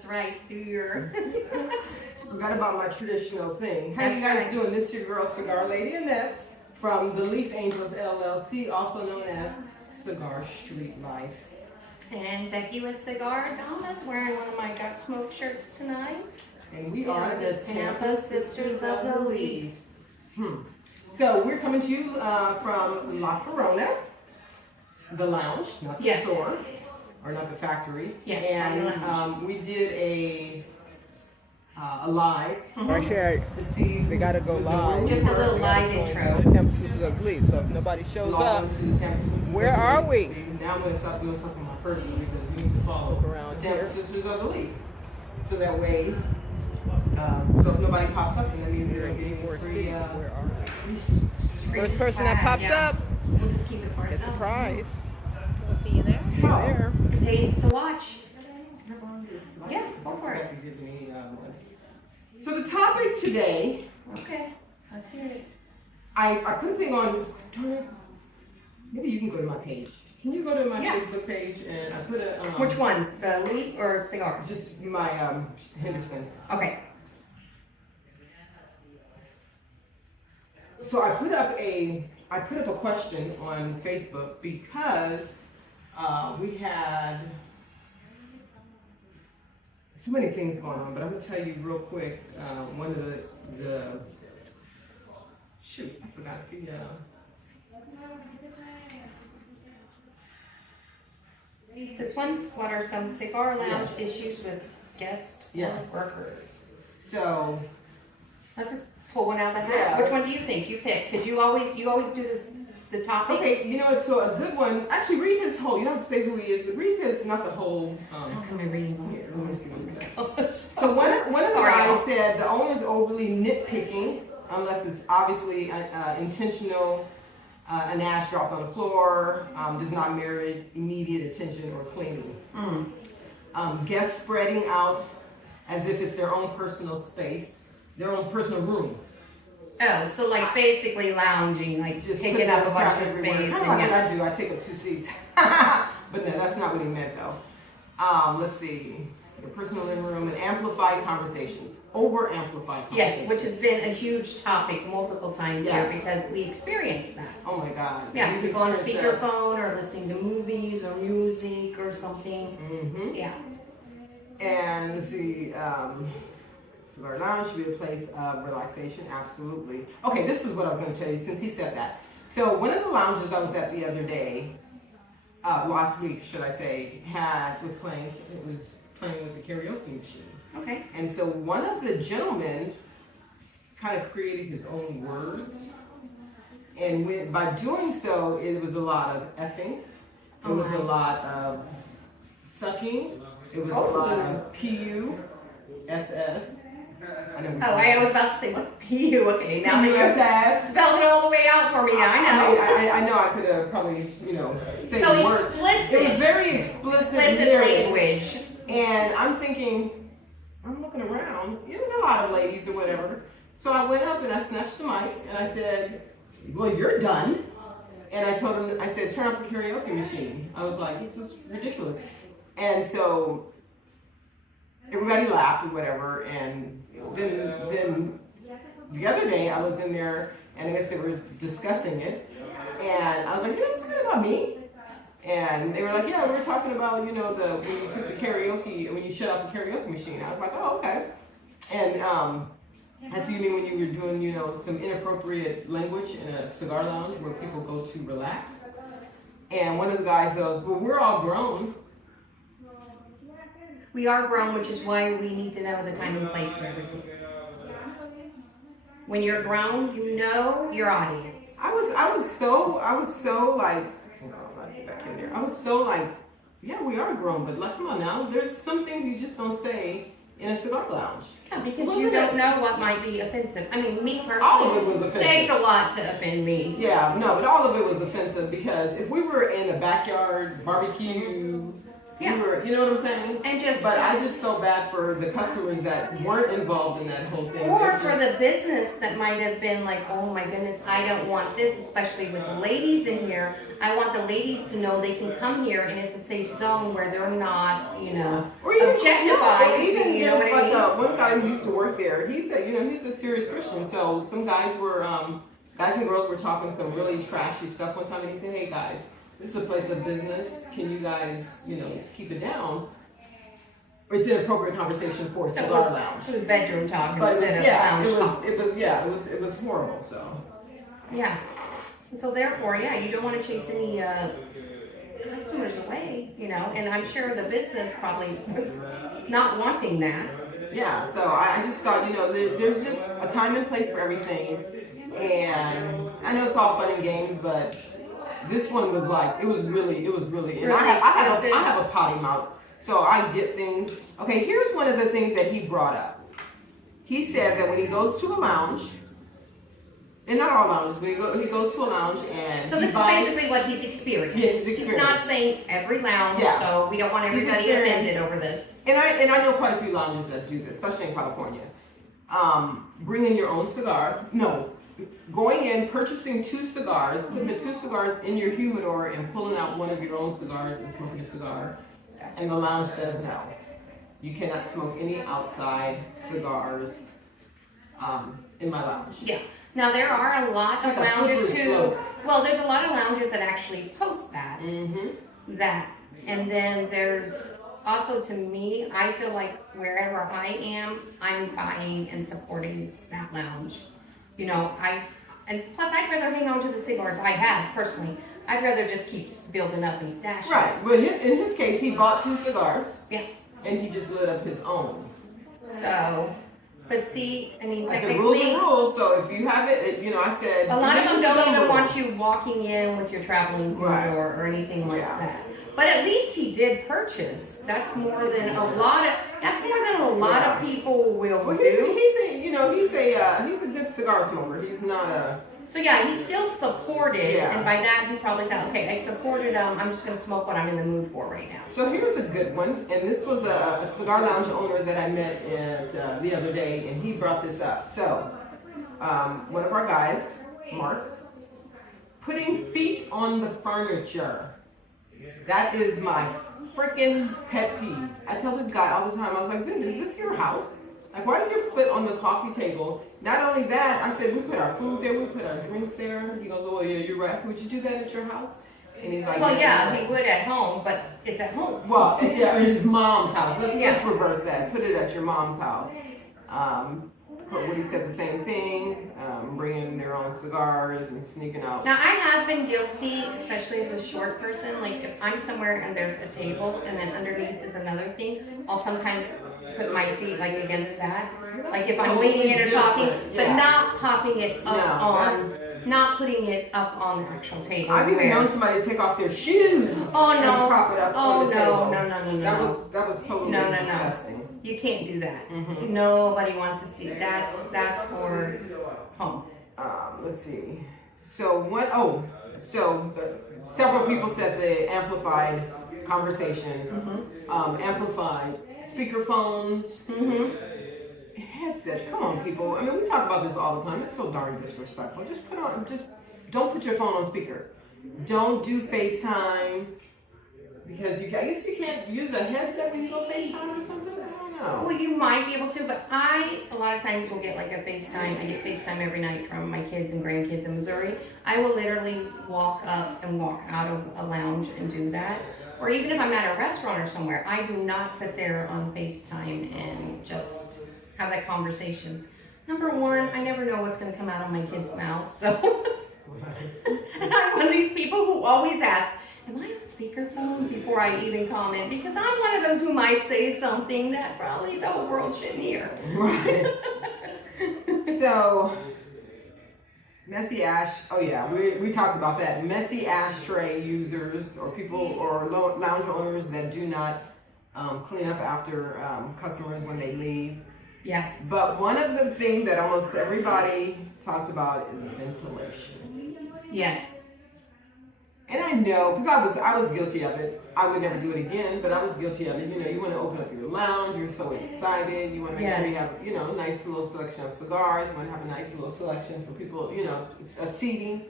That's right. Do your. Forgot about my traditional thing. How you guys doing? This is your girl, Cigar Lady Annette from the Leaf Angels LLC, also known as Cigar Street Life. And Becky with Cigar. Donna's wearing one of my Got Smoke shirts tonight. And we are the Tampa Sisters of the Leaf. So we're coming to you from La Ferrona, the lounge, not the store, or not the factory. Yes, and we did a live. Actually, to see we gotta go live. Just a little live intro. Tampa Sisters of the Leaf. So if nobody shows up, where are we? Now I'm going to stop doing something my personal because we need to follow around Tampa Sisters of the Leaf. So that way, so if nobody pops up, then that means they're getting more free. Where are we? First person that pops up, we'll just keep it for gets ourselves. a prize. We'll see you there. See you there. Pays to watch. Yeah, go for it. So the topic today. Okay, let's hear it. I put a thing on. Maybe you can go to my page. Can you go to my Facebook page and I put a. Which one? The Leaf or Cigar? Just my Henderson. Okay. So I put up a question on Facebook because we had so many things going on, but I'm gonna tell you real quick. One of the shoot, I forgot the. This one, what are some cigar lounge issues with guest workers? So Let's just pull one out of the hat. Yeah, Which one do you think? You pick, because you always do the topic. okay, you know, so a good one. Actually, read his whole. You don't have to say who he is, but read his, not the whole. I don't have my reading Let me see what it says. So So one of the guys said the owner's overly nitpicking unless it's obviously intentional. An ash dropped on the floor, does not merit immediate attention or cleaning. Guests spreading out as if it's their own personal space, their own personal room. Oh, so like basically lounging, like just taking up a bunch of space. Kind of like what I do, I take up 2 seats. But no, that's not what he meant though. Let's see, your personal living room and amplified conversations. Over amplified conversations. Yes, which has been a huge topic multiple times here because we experienced that. Oh my God. Yeah, people on speakerphone or listening to movies or music or something. Yeah. And let's see, Cigar Lounge should be a place of relaxation, absolutely. Okay, this is what I was going to tell you since he said that. So one of the lounges I was at the other day, last week, should I say, was playing with the karaoke machine. Okay. And so one of the gentlemen kind of created his own words. And by doing so, it was a lot of effing. It was a lot of sucking. It was a lot of P-U-S-S. I was about to say, what's P-U? Okay, now that you spelled it all the way out for me now, I know. I know I could have probably, said so the word. Explicit. It was very explicit language. And I'm thinking, I'm looking around. It was a lot of ladies or whatever. So I went up and I snatched the mic and I said, well, you're done. And I told him, I said, turn off the karaoke machine. I was like, this is ridiculous. And so everybody laughed or whatever. And then the other day I was in there and I guess they were discussing it. And I was like, you're talking about me? And they were like, yeah, we were talking about, when you took the karaoke, when you shut off the karaoke machine. I was like, oh, okay. And I see you mean when you were doing, some inappropriate language in a cigar lounge where people go to relax. And one of the guys goes, well, we're all grown. We are grown, which is why we need to know the time and place for everything. When you're grown, you know your audience. I was so like, back in there. I was so like, yeah, we are grown, but like, come on now. There's some things you just don't say in a cigar lounge. Yeah, because you don't know what might be offensive. I mean, me personally, all of it was offensive. It takes a lot to offend me. Yeah, no, but all of it was offensive because if we were in a backyard barbecue, Yeah. You know what I'm saying? And just, but I just felt bad for the customers that weren't involved in that whole thing. or for the business that might have been like, oh my goodness, I don't want this, especially with the ladies in here. I want the ladies to know they can come here and it's a safe zone where they're not, you know, or even, objectified. Even you know what I mean? One guy who used to work there, he said, you know, he's a serious Christian. So some guys and girls were talking some really trashy stuff one time, and he said, hey guys, this is a place of business. Can you guys, you know, keep it down? Or it's an appropriate conversation for a cigar lounge. It was bedroom talk But instead of lounge talk. It was horrible. So yeah. So therefore, yeah, you don't want to chase any customers away, you know. And I'm sure the business probably was not wanting that. Yeah. So I just thought, you know, there's just a time and place for everything. And I know it's all fun and games, but this one was like, it was really, and I have a potty mouth, so I get things. Okay, here's one of the things that he brought up. He said that when he goes to a lounge, and not all lounges, but he goes to a lounge and so this is basically what he's experienced. Yes, he's not saying every lounge, so we don't want everybody offended over this. And I know quite a few lounges that do this, especially in California. Bringing your own cigar. No. Going in, purchasing 2 cigars, putting the 2 cigars in your humidor and pulling out one of your own cigars and smoking a cigar, and the lounge says no. You cannot smoke any outside cigars in my lounge. Yeah. Now there are a lot of lounges who, well, there's a lot of lounges that actually post that. Mm-hmm. That. And then there's also, to me, I feel like wherever I am, I'm buying and supporting that lounge. You know, and plus I'd rather hang on to the cigars I have personally. I'd rather just keep building up and stashing. Right, but in his case, he bought 2 cigars. Yeah. And he just lit up his own. So, but see, I mean, technically, rules are rules. So if you have it, you know, I said a lot of them don't even want you walking in with your traveling humidor or anything like that. But at least he did purchase. That's more than a lot of. That's more than a lot of people will do. He's a good cigar smoker. He's not a. So yeah, he still supported, and by that he probably thought, okay, I supported him. I'm just gonna smoke what I'm in the mood for right now. So here's a good one, and this was a cigar lounge owner that I met the other day, and he brought this up. So one of our guys, Mark, putting feet on the furniture. That is my freaking pet peeve. I tell this guy all the time, I was like, dude, is this your house? Like, why is your foot on the coffee table? Not only that, I said, we put our food there, we put our drinks there. He goes, oh, yeah, you're right. I said, would you do that at your house? And he's like, well, yeah, he would at home, but it's at home. Well, yeah, in his mom's house. Let's reverse that. Put it at your mom's house. Woody said the same thing, bringing their own cigars and sneaking out. Now, I have been guilty, especially as a short person, like if I'm somewhere and there's a table and then underneath is another thing, I'll sometimes put my feet like against that. Like if I'm leaning in or talking, but not popping it up on, not putting it up on the actual table. I've even known somebody to take off their shoes and prop it up on the table. No. That was totally disgusting. You can't do that. Mm-hmm. Nobody wants to see. That's for home. Let's see. So several people said the amplified conversation, amplified speakerphones, headsets. Come on, people. I mean, we talk about this all the time. It's so darn disrespectful. Just don't put your phone on speaker. Don't do FaceTime. Because I guess you can't use a headset when you go FaceTime or something? I don't know. Well, you might be able to, but a lot of times will get like a FaceTime. I get FaceTime every night from my kids and grandkids in Missouri. I will literally walk up and walk out of a lounge and do that. Or even if I'm at a restaurant or somewhere, I do not sit there on FaceTime and just have that conversations. Number one, I never know what's going to come out of my kids' mouths, so. And I'm one of these people who always ask, am I on speakerphone before I even comment? Because I'm one of those who might say something that probably the whole world shouldn't hear. Right. So, messy we talked about that. Messy ashtray users or people or lounge owners that do not clean up after customers when they leave. Yes. But one of the things that almost everybody talked about is ventilation. Yes. And I know, because I was guilty of it. I would never do it again, but I was guilty of it. You know, you want to open up your lounge, you're so excited, you want to make sure you have, you know, a nice little selection of cigars, you want to have a nice little selection for people, you know, seating,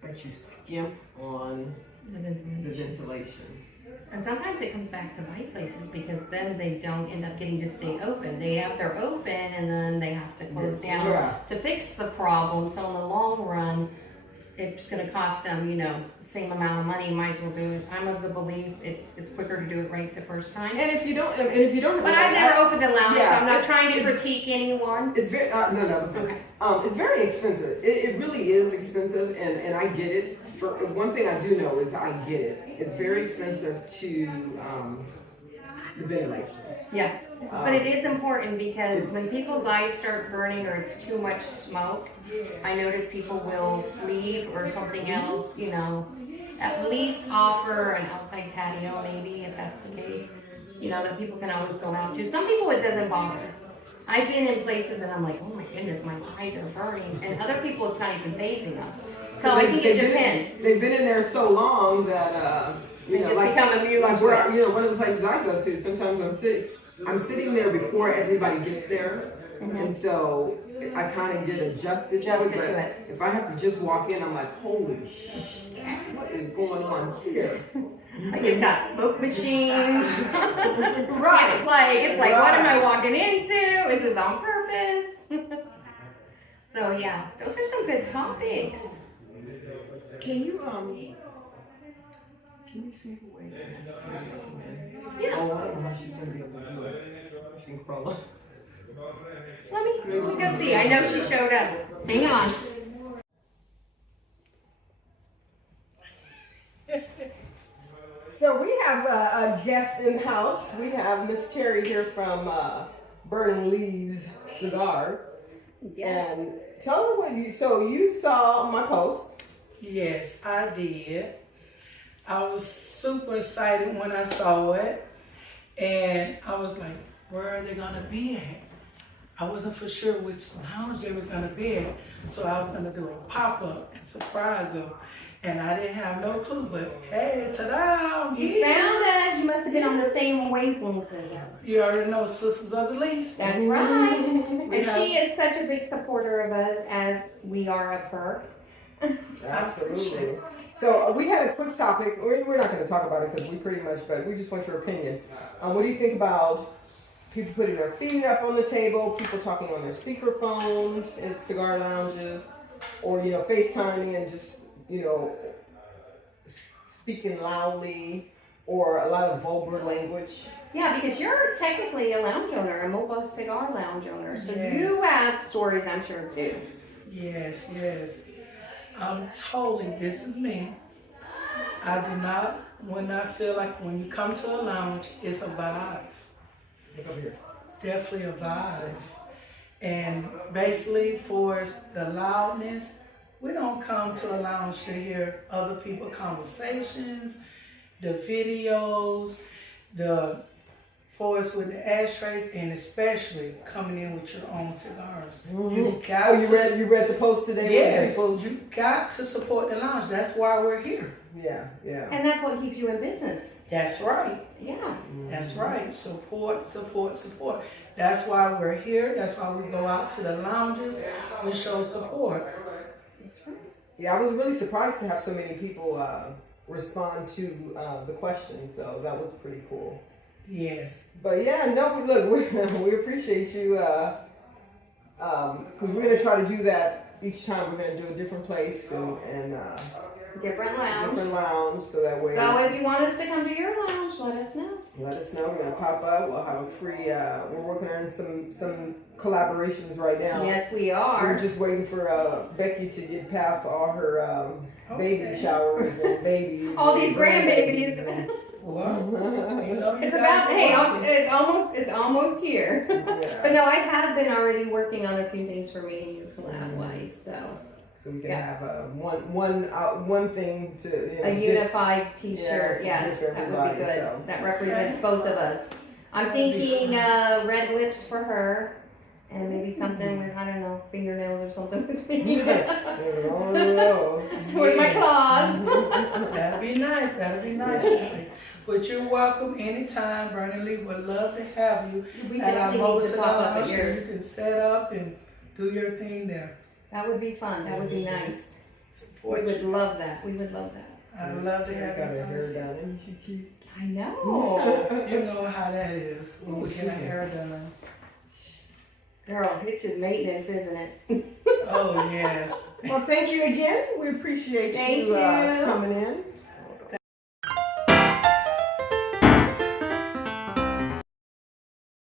but you skimp on The the ventilation. ventilation. And sometimes it comes back to my places because then they don't end up getting to stay open. They're open and then they have to close down to fix the problem. So in the long run, it's going to cost them, you know, the same amount of money. Might as well do it. I'm of the belief it's quicker to do it right the first time. And if you don't, But I've never opened a lounge, so I'm not trying to it's- critique anyone. It's very Okay. It's very expensive. It really is expensive, and I get it. For one thing, I do know is I get it. It's very expensive to the ventilation. Yeah, but it is important because when people's eyes start burning or it's too much smoke, I notice people will leave or something else, you know, at least offer an outside patio maybe if that's the case, you know, that people can always go out to. Some people it doesn't bother. I've been in places and I'm like, oh my goodness, my eyes are burning. And other people it's not even phasing them. So I think it depends. They've been in there so long that, you know, like where, you know, one of the places I go to, sometimes I'm sitting there before everybody gets there, and so I kind of get adjusted to it. If I have to just walk in, I'm like, holy shit, what is going on here? Like it's got smoke machines. Right. It's like, what am I walking into? Is this on purpose? So yeah, those are some good topics. Can you see the way? Yeah. Oh, I don't know how she's gonna be able to do it. She can crawl up. Let me go see. I know she showed up. Hang on. So we have a guest in the house. We have Miss Terry here from Burning Leaves Cigar. Yes. And tell her what you saw my post. Yes, I did. I was super excited when I saw it. And I was like, where are they going to be at? I wasn't for sure which lounge they was going to be at. So I was going to do a pop-up and surprise them. And I didn't have no clue, but hey, ta-da! You found us. You must have been on the same wavelength as us. You already know Sisters of the Leaf. That's right. And she is such a big supporter of us as we are of her. Absolutely. So we had a quick topic. We're not going to talk about it because we pretty much, but we just want your opinion. What do you think about people putting their feet up on the table, people talking on their speakerphones in cigar lounges, or, you know, FaceTiming and just, you know, speaking loudly, or a lot of vulgar language? Yeah, because you're technically a lounge owner, a mobile cigar lounge owner. So Yes. you have stories, I'm sure, too. Yes, yes. This is me. I do not, when I feel like when you come to a lounge, it's a vibe. Look over here. Definitely a vibe. And basically for the loudness, we don't come to a lounge to hear other people's conversations, the videos, for us with the ashtrays, and especially coming in with your own cigars. Mm-hmm. You read the post today? Yes, you got to support the lounge. That's why we're here. Yeah. And that's what keeps you in business. That's right. Yeah. That's right. Support. That's why we're here. That's why we go out to the lounges. We show support. That's right. Yeah, I was really surprised to have so many people respond to the question, so that was pretty cool. Yes. But yeah, no, we appreciate you, because we're going to try to do that each time. We're going to do a different place and Different lounge. so that way. So if you want us to come to your lounge, let us know. Let us know. We're going to pop up. We'll have a free, we're working on some collaborations right now. Yes, we are. We're just waiting for Becky to get past all her baby showers and babies. All these grandbabies. Well, you know, It's about, it's almost here. Yeah. But no, I have been already working on a few things for me and you collab-wise, So we can have one thing to a unified T-shirt, to yes, gift that would be everybody, good. so. That represents both of us. I'm thinking red lips for her, and maybe something with, I don't know, fingernails or something with me. With With my claws. be nice. That'll be nice. Shirley. But you're welcome anytime. Bernie Lee would love to have you We at our definitely mobile need to pop up salon. at So yours. you can set up and do your thing there. That would be fun. That would be nice. We Support would you. love that. We would love that. I'd love to have got you. her hair done. Ain't she cute? I know. You know how that is when we get our Excuse me. hair done. Girl, it's just maintenance, isn't it? Oh, yes. Well, thank you again. We appreciate Thank you you. coming in.